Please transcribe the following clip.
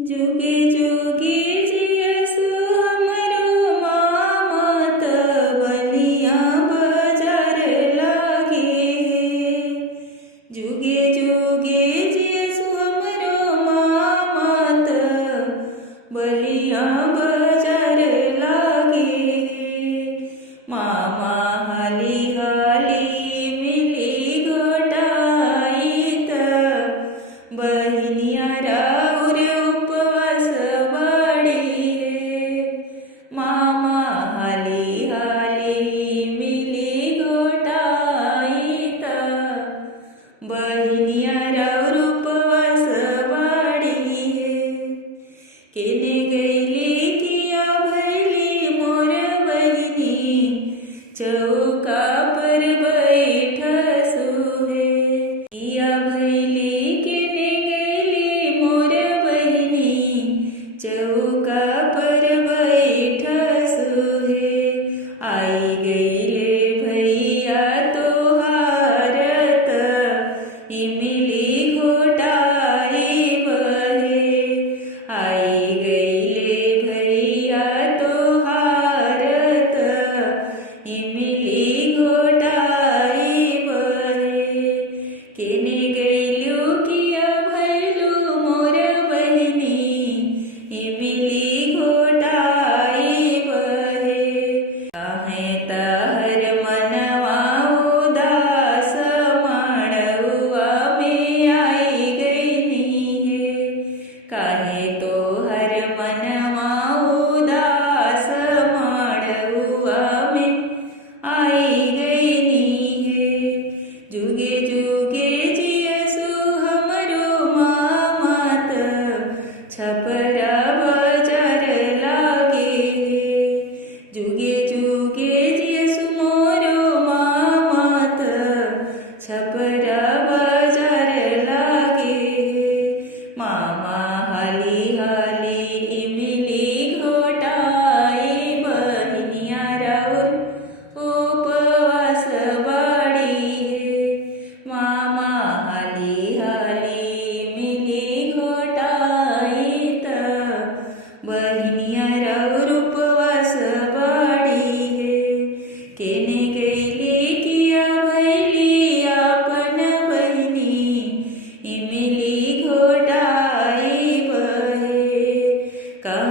जुगे जुगे जियसु हमरो मामा बनिया लागे। जुगे जुगे जियसु हमरो मामा बलिया बाज़ार लागे। मामा Two. काहे तो हर मनमा उदास माड़ुआ में आई गई है जुगे जुगे जिय सु हमरो छपरा बजर लागे। जुगे जुगे जिय सु मोरो छप Go.